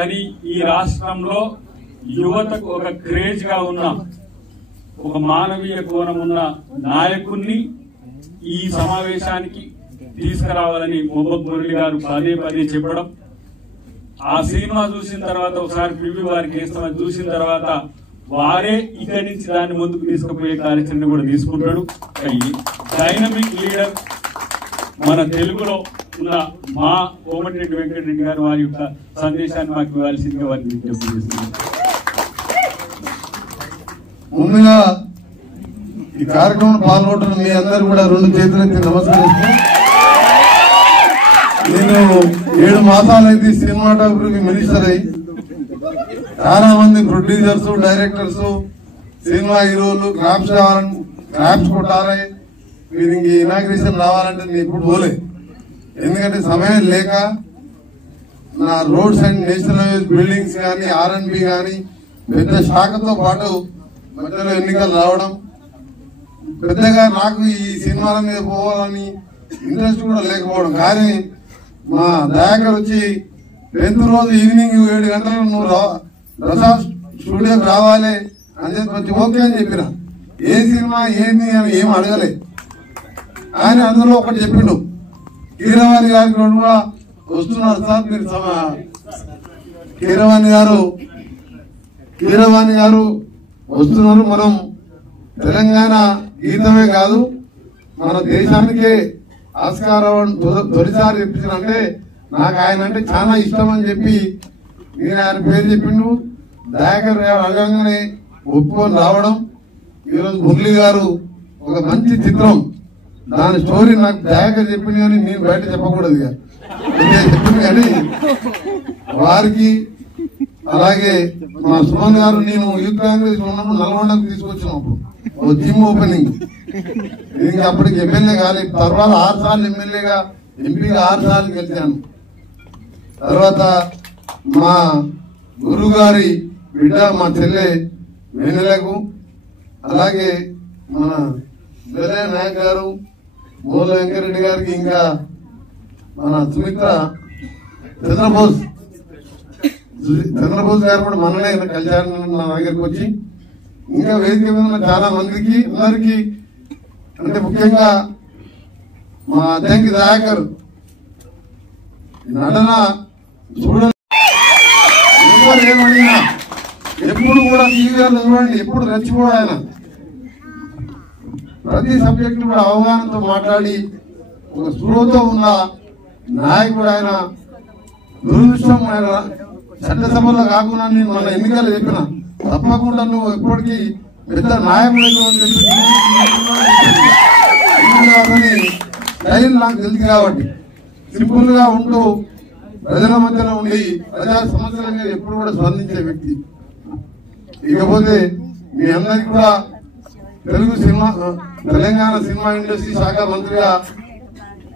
కానీ ఈ రాష్ట్రంలో యువతకు ఒక క్రేజ్ గా ఉన్న ఒక మానవీయ కోణం ఉన్న నాయకుణ్ణి ఈ సమావేశానికి తీసుకురావాలని మొహమ్మద్ మురళి గారు పదే పదే చెప్పడం, ఆ సినిమా చూసిన తర్వాత ఒకసారి ప్రివ్యూ వారికి వేస్తామని చూసిన తర్వాత వారే ఇక్కడి నుంచి దాన్ని ముందుకు తీసుకుపోయే కార్యక్రమం కూడా తీసుకుంటాడు. డైనమిక్ లీడర్ మన తెలుగులో ఉన్న మా కోమటిరెడ్డి వెంకటరెడ్డి గారు వారి యొక్క సందేశాన్ని మాకు ఇవ్వాల్సిందిగా వారిని విజ్ఞప్తి చేస్తున్నారు. ముందుగా ఈ కార్యక్రమం పాల్గొంటున్న మీ అందరూ కూడా 2 చేతులెత్తి నమస్కరిస్తూ, నేను 7 మాసాలైతే సినిమాటోగ్రఫీ మినిస్టర్ అయ్యి చాలా మంది ప్రొడ్యూసర్స్, డైరెక్టర్స్, సినిమా హీరోలు క్లాప్స్ కొట్టాలి, మీరు ఇంక ఇనాగ్రేషన్ రావాలంటే నేను ఇప్పుడు పోలే. ఎందుకంటే సమయం లేక నా roads and national highways buildings కానీ R&B కానీ పెద్ద శాఖతో పాటు మధ్యలో ఎన్నికలు రావడం, పెద్దగా నాకు ఈ సినిమాల మీద పోవాలని ఇంట్రెస్ట్ కూడా లేకపోవడం. కానీ మా దయాకర్ వచ్చి 10th రోజు ఈవినింగ్ 7 గంటలకు నువ్వు ప్రసాద్ స్టూడియోకి రావాలి అని చెప్పి ఓకే అని చెప్పిన. ఏ సినిమా ఏంది అని ఏం అడగలే. ఆయన అందులో ఒకటి చెప్పిండు, కీరవాణి గారికి కూడా వస్తున్నారు సార్, మీరు కీరవాణి గారు వస్తున్నారు. మనం తెలంగాణ గీతమే కాదు మన దేశానికే ఆస్కార్ అవార్డు తొలిసారి చెప్పించారంటే నాకు ఆయన అంటే చాలా ఇష్టం అని చెప్పి నేను ఆయన పేరు చెప్పిండు. దయాకర్ అడగంగానే ఒప్పుకొని రావడం. ఈరోజు మురళి గారు ఒక మంచి చిత్రం, దాని స్టోరీ నాకు దయాకర్ చెప్పింది కానీ నేను బయట చెప్పకూడదు చెప్పింది. కానీ వారికి అలాగే మా సుమన్ గారు, నేను యూత్ కాంగ్రెస్ ఉన్నప్పుడు నల్గొండకు తీసుకొచ్చినప్పుడు ఓ జిమ్ ఓపెనింగ్, ఇంకా అప్పటికి ఎమ్మెల్యే కాలేదు. తర్వాత 6 సార్లు ఎమ్మెల్యేగా, ఎంపీగా 6 సార్లు గెలిచాను. తర్వాత మా గురువు గారి బిడ్డ మా చెల్లె వెన్నెలకు, అలాగే మన వెల్లయ్య నాయక్ గారు, మూల వెంకరెడ్డి గారికి, ఇంకా మన సుమిత్ర చంద్రబోస్ గారు కూడా మనలే కలిశారు నా దగ్గరికి వచ్చి. ఇంకా వేదిక మీద ఉన్న చాలా మందికి అందరికి, అంటే ముఖ్యంగా మా అధ్యక్ష దయాకర్ నటన చూడండి, ఎవరు ఏమడినా ఎప్పుడు కూడా టీవీలో చూడండి, ఎప్పుడు రెచ్చిపోడు ఆయన. ప్రతి సబ్జెక్టు కూడా అవగాహనతో మాట్లాడి ఒక స్పృహతో ఉన్న నాయకుడు ఆయన. దురదృష్టం ఆయన చట్టసభలో కాకుండా నేను మన ఎన్నికలు చెప్పిన, తప్పకుండా నువ్వు ఎప్పటికీ పెద్ద నాయకుడు అని చెప్పి స్టైల్ నాకు తెలుసు కాబట్టి సింపుల్ గా ఉంటూ ప్రజల మధ్యలో ఉండి ప్రజా సమస్యల మీద ఎప్పుడు కూడా స్పందించే వ్యక్తి. ఇకపోతే మీ అందరికి కూడా తెలంగాణ సినిమా ఇండస్ట్రీ శాఖ మంత్రిగా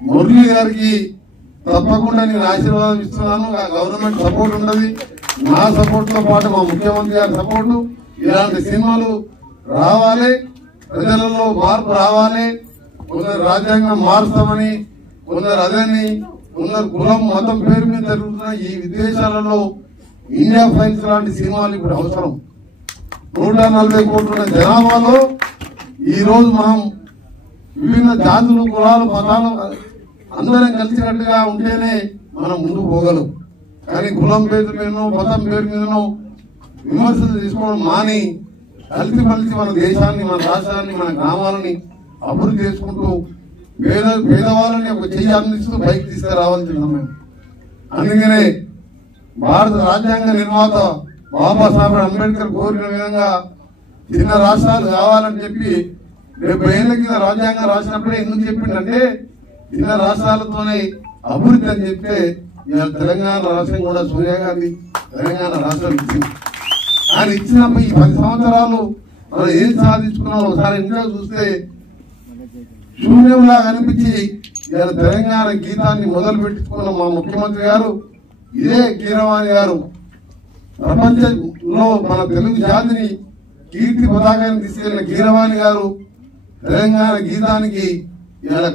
మురళి గారికి తప్పకుండా నేను ఆశీర్వాదం ఇస్తున్నాను. గవర్నమెంట్ సపోర్ట్ ఉన్నది, నా సపోర్ట్ తో పాటు మా ముఖ్యమంత్రి గారి సపోర్టు. ఇలాంటి సినిమాలు రావాలి, ప్రజలలో మార్పు రావాలి. కొందరు రాజ్యాంగం మారుస్తామని, కొందరు అదని, కొందరు కులం మతం పేరు మీద జరుగుతున్న ఈ విదేశాలలో ఇండియా ఫైల్స్ లాంటి సినిమాలు ఇప్పుడు అవసరం. 140 కోట్ల జనాభాలో ఈ రోజు మనం విభిన్న జాతులు, కులాలు, మతాలు అందరం కలిసినట్టుగా ఉంటేనే మనం ముందుకు పోగలం. కానీ కులం పేరు మీదనో మతం పేరు మీదనో విమర్శలు తీసుకోవడం మాని కలిసి మన దేశాన్ని, మన రాష్ట్రాన్ని, మన గ్రామాలని అభివృద్ధి చేసుకుంటూ పేదవాళ్ళని ఒక చెయ్యి అందిస్తూ పైకి తీసుకురావాల్సిన సమయం. అందుకనే భారత రాజ్యాంగ నిర్మాత బాబాసాహెబ్ అంబేద్కర్ కోరిన విధంగా చిన్న రాష్ట్రాలు కావాలని చెప్పి 70 ఏళ్ల కింద రాజ్యాంగం రాసినప్పుడే ఎందుకు చెప్పిందంటే చిన్న రాష్ట్రాలతోనే అభివృద్ధి అని చెప్తే ఇవాళ తెలంగాణ రాష్ట్రం కూడా సోనియా గాంధీ తెలంగాణ రాష్ట్రం ఇచ్చింది. ఆయన ఇచ్చినప్పుడు ఈ 10 సంవత్సరాలు మనం ఏం సాధించుకున్నాం ఒకసారి ఇంకా చూస్తే శూన్యంలా అనిపించి ఇవాళ తెలంగాణ గీతాన్ని మొదలు పెట్టుకున్న మా ముఖ్యమంత్రి గారు ఇదే కీరవాణి గారు ప్రపంచంలో మన తెలుగు జాతిని కీర్తి పతాకాన్ని తీసుకెళ్లిన కీరవాణి గారు తెలంగాణ గీతానికి ఇవాళ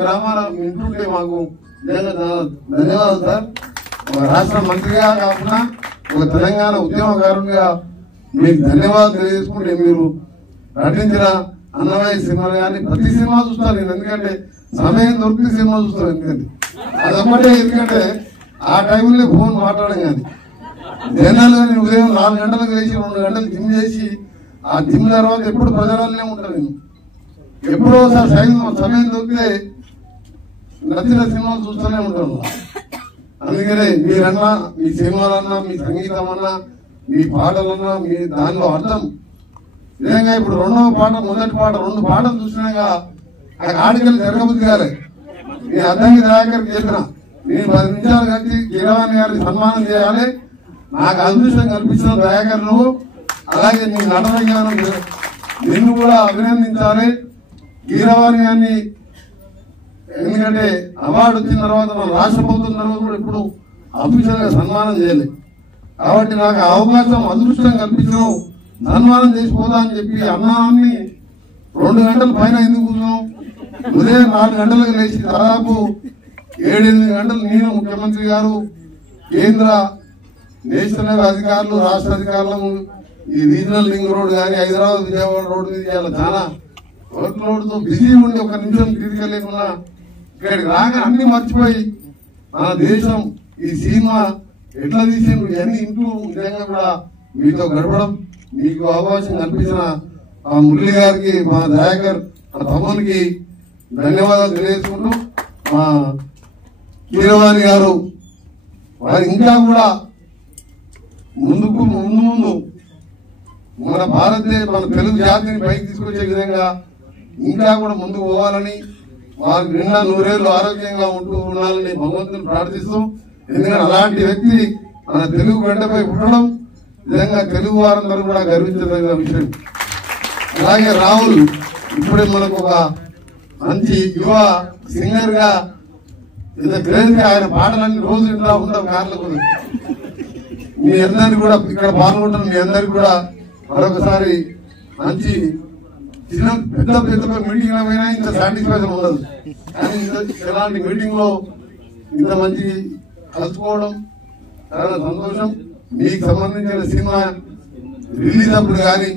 గ్రామాల వింటుంటే మాకు ధన్యవాదాలు సార్. రాష్ట్ర మంత్రిగా కాకుండా ఒక తెలంగాణ ఉద్యమకారునిగా మీకు ధన్యవాదాలు తెలియజేసుకుంటే మీరు నటించిన అన్నమయ్య సినిమా కానీ ప్రతి సినిమా చూస్తాను నేను, ఎందుకంటే సమయం దొరికితే సినిమా చూస్తాను. ఎందుకంటే అదొక్కటే, ఎందుకంటే ఆ టైంలో ఫోన్ మాట్లాడడం కానీ జనరల్గా నేను ఉదయం 4 గంటలకు లేచి 2 గంటలు జిమ్ చేసి ఆ జిమ్ తర్వాత ఎప్పుడు ప్రజలనే ఉంటాను. నేను ఎప్పుడో సమయం దొరికితే నచ్చిన సినిమాలు చూస్తూనే ఉంటాను. అందుకనే మీరన్నా, మీ సినిమాలన్నా, మీ సంగీతం అన్నా, మీ పాటలన్నా, మీ దానిలో అర్థం నిజంగా ఇప్పుడు 2వ పాట, మొదటి పాట 2 పాటలు చూసినాక ఆ ఆడికలు జరగబుద్ధి కాలే. నేను అద్దంకి దయాకర్కి చెప్పిన, నేను 10 నిమిషాలు కలిసి కీరవాణి గారికి సన్మానం చేయాలి, నాకు అదృష్టం కల్పించిన దయాకర్ నువ్వు, అలాగే నీ నటన జ్ఞానం నిన్ను కూడా అభినందించాలి. కీరవాణి గారిని ఎందుకంటే అవార్డు వచ్చిన తర్వాత మన రాష్ట్ర ప్రభుత్వం తర్వాత కూడా ఇప్పుడు అఫీషియల్ గా సన్మానం చేయలేదు. కాబట్టి నాకు అవకాశం అదృష్టం కల్పించడం, సన్మానం చేసిపోదా అని చెప్పి అన్నాన్ని 2 గంటల పైన ఎందుకు కూర్చున్నాం. ఉదయం 4 గంటలకు లేచి దాదాపు 7-8 గంటలు నేను, ముఖ్యమంత్రి గారు, కేంద్ర నేషనల్ అధికారులు, రాష్ట్ర అధికారులు, ఈ రీజనల్ లింక్ రోడ్ కానీ హైదరాబాద్ విజయవాడ రోడ్డు మీద ఇవాళ చాలా వర్క్ లోడ్ తో బిజీ ఉండి 1 నిమిషం తిరిగలేకున్నా ఇక్కడికి రాగా అన్ని మర్చిపోయి మన దేశం ఈ సినిమా ఎట్లా తీసిండు ఇవన్నీ ఇంటూ నిజంగా కూడా మీతో గడపడం, మీకు అవకాశం కల్పించిన ఆ మురళి గారికి, మా దయాకర్ మా తమ్మునికి ధన్యవాదాలు తెలియజేసుకుంటూ, మా కీరవాణి గారు వారు ఇంకా కూడా ముందు మన మన తెలుగు జాతిని పైకి తీసుకొచ్చే విధంగా ఇంకా కూడా ముందుకు పోవాలని, వారికి నిండా 100 ఏళ్ళు ఆరోగ్యంగా ఉండాలని భగవంతుని ప్రార్థిస్తూ, ఎందుకంటే అలాంటి వ్యక్తి మన తెలుగు గడ్డపై పుట్టడం నిజంగా తెలుగు వారందరూ కూడా గర్వించదగిన విషయం. అలాగే రాహుల్ ఇప్పుడే మనకు ఒక మంచి యువ సింగర్ గా ఇంత క్రేజ్గా ఆయన పాటలన్నీ రోజు ఇంట్లో ఉంటాం కార్లకు. మీ అందరికి కూడా ఇక్కడ పాల్గొంటున్న మీ అందరికి కూడా మరొకసారి మంచి పెద్ద మీటింగ్ అయినా ఇంత సాటిస్ఫాక్షన్ ఉండదు, కానీ ఇలాంటి మీటింగ్ లో ఇంత మంచి కలుసుకోవడం చాలా సంతోషం. మీకు సంబంధించిన సినిమా రిలీజ్ అప్పుడు కానీ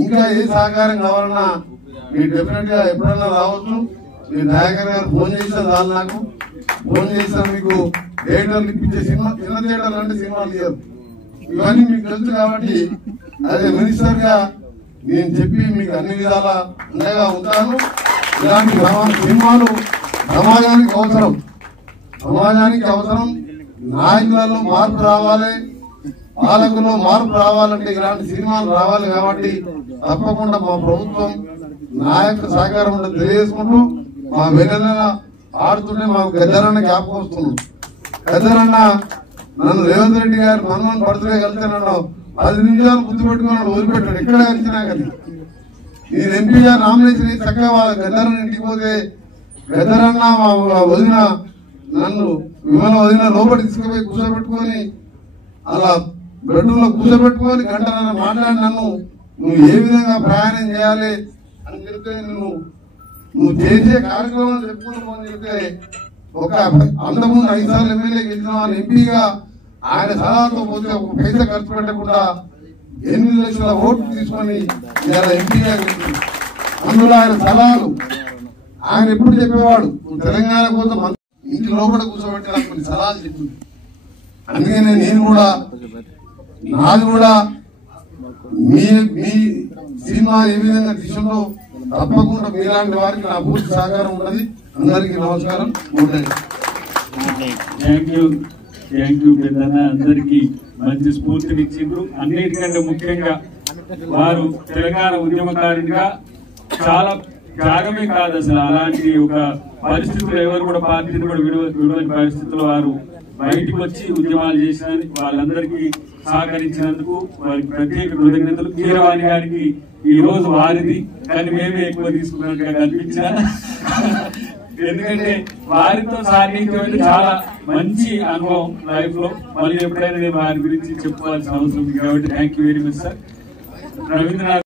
ఇంకా ఏ సహకారం కావాలన్నా మీరు డెఫినెట్ గా ఎప్పుడన్నా రావచ్చు. మీ నాయకర్ గారు ఫోన్ చేసిన దాని నాకు ఫోన్ చేసిన మీకు థియేటర్లు ఇప్పించే సినిమా, చిన్న థియేటర్లు అంటే సినిమాలు తీయరు, ఇవన్నీ మీకు తెలుసు. కాబట్టి అదే మినిస్టర్ గా నేను చెప్పి మీకు అన్ని విధాల అండగా ఉంటాను. ఇలాంటి సినిమాలు సమాజానికి అవసరం. నాయకులలో మార్పు రావాలి, పాలకుల్లో మార్పు రావాలంటే ఇలాంటి సినిమాలు రావాలి. కాబట్టి తప్పకుండా మా ప్రభుత్వం నాయకుల సహకారం ఉంటుంది తెలియజేసుకుంటూ, మా వెన్నెల ఆడుతుంటే మాకు గద్దరన్న జ్ఞాపకం వస్తున్నాం. గద్దరన్న నన్ను రేవంత్ రెడ్డి గారు మన్మోహన్ బర్త్డే కలిసానన్నా 10 నిమిషాలు గుర్తుపెట్టుకున్నాడు, వదిలిపెట్టాడు. ఎక్కడ కలిసినా కానీ నేను ఎంపీగా నామినేషన్ చేసి చక్కగా వాళ్ళ గద్దరన్న ఇంటికి పోతే గద్దరన్న వదిన నన్ను వదిన లోపలి తీసుకుపోయి కూర్చోబెట్టుకొని అలా బెడ్రూమ్ లో కూర్చోబెట్టుకొని గంటలన్న మాట్లాడి నన్ను నువ్వు ఏ విధంగా ప్రయాణం చేయాలి అని చెప్తే, నువ్వు చేసే కార్యక్రమాలు చెప్పుకుంటామని చెప్తే, ఒక అంతకుముందు 5 సార్లు ఎమ్మెల్యే గెలిచిన వాళ్ళు ఎంపీగా ఆయన సలహాతో పోతే 1 పైసా ఖర్చు పెట్టకుండా 8 లక్షల ఓట్లు తీసుకొని ఇలా ఎంపీగా గెలిచింది. అందులో ఆయన సలహాలు ఆయన ఎప్పుడు చెప్పేవాడు, తెలంగాణ కోసం ఇంటి లోపల కూర్చోబెట్టి నాకు కొన్ని సలహాలు చెప్పింది. అందుకనే నేను కూడా నాది కూడా మీ సినిమా ఏ విధంగా దిశలో తప్పకుండా మీలాంటి వారికి నా పూర్తి సహకారం ఉన్నది. అందరికీ నమస్కారం. థ్యాంక్ యూ పెద్దన్న, అందరికీ మంచి స్ఫూర్తినిచ్చిండ్రు. అన్నిటికంటే ముఖ్యంగా వారు తెలంగాణ ఉద్యమకారునిగా చాలా త్యాగమే కాదు, అసలు అలాంటి ఒక పరిస్థితులు ఎవరు కూడా పార్టీని కూడా విడవని పరిస్థితుల్లో వారు బయటకు వచ్చి ఉద్యమాలు చేసిన వాళ్ళందరికీ సహకరించినందుకు వారికి ప్రత్యేక కృతజ్ఞతలు. కీరవాణి గారికి ఈ రోజు వారిది, కానీ మేమే ఎక్కువ తీసుకున్నట్టుగా కనిపించిన, ఎందుకంటే వారితో సాధించడం చాలా మంచి అనుభవం లైఫ్ లో. మళ్ళీ ఎప్పుడైనా నేను వారి గురించి చెప్పుకోవాల్సిన అవసరం ఉంది. కాబట్టి thank you very much sir. Rabindranath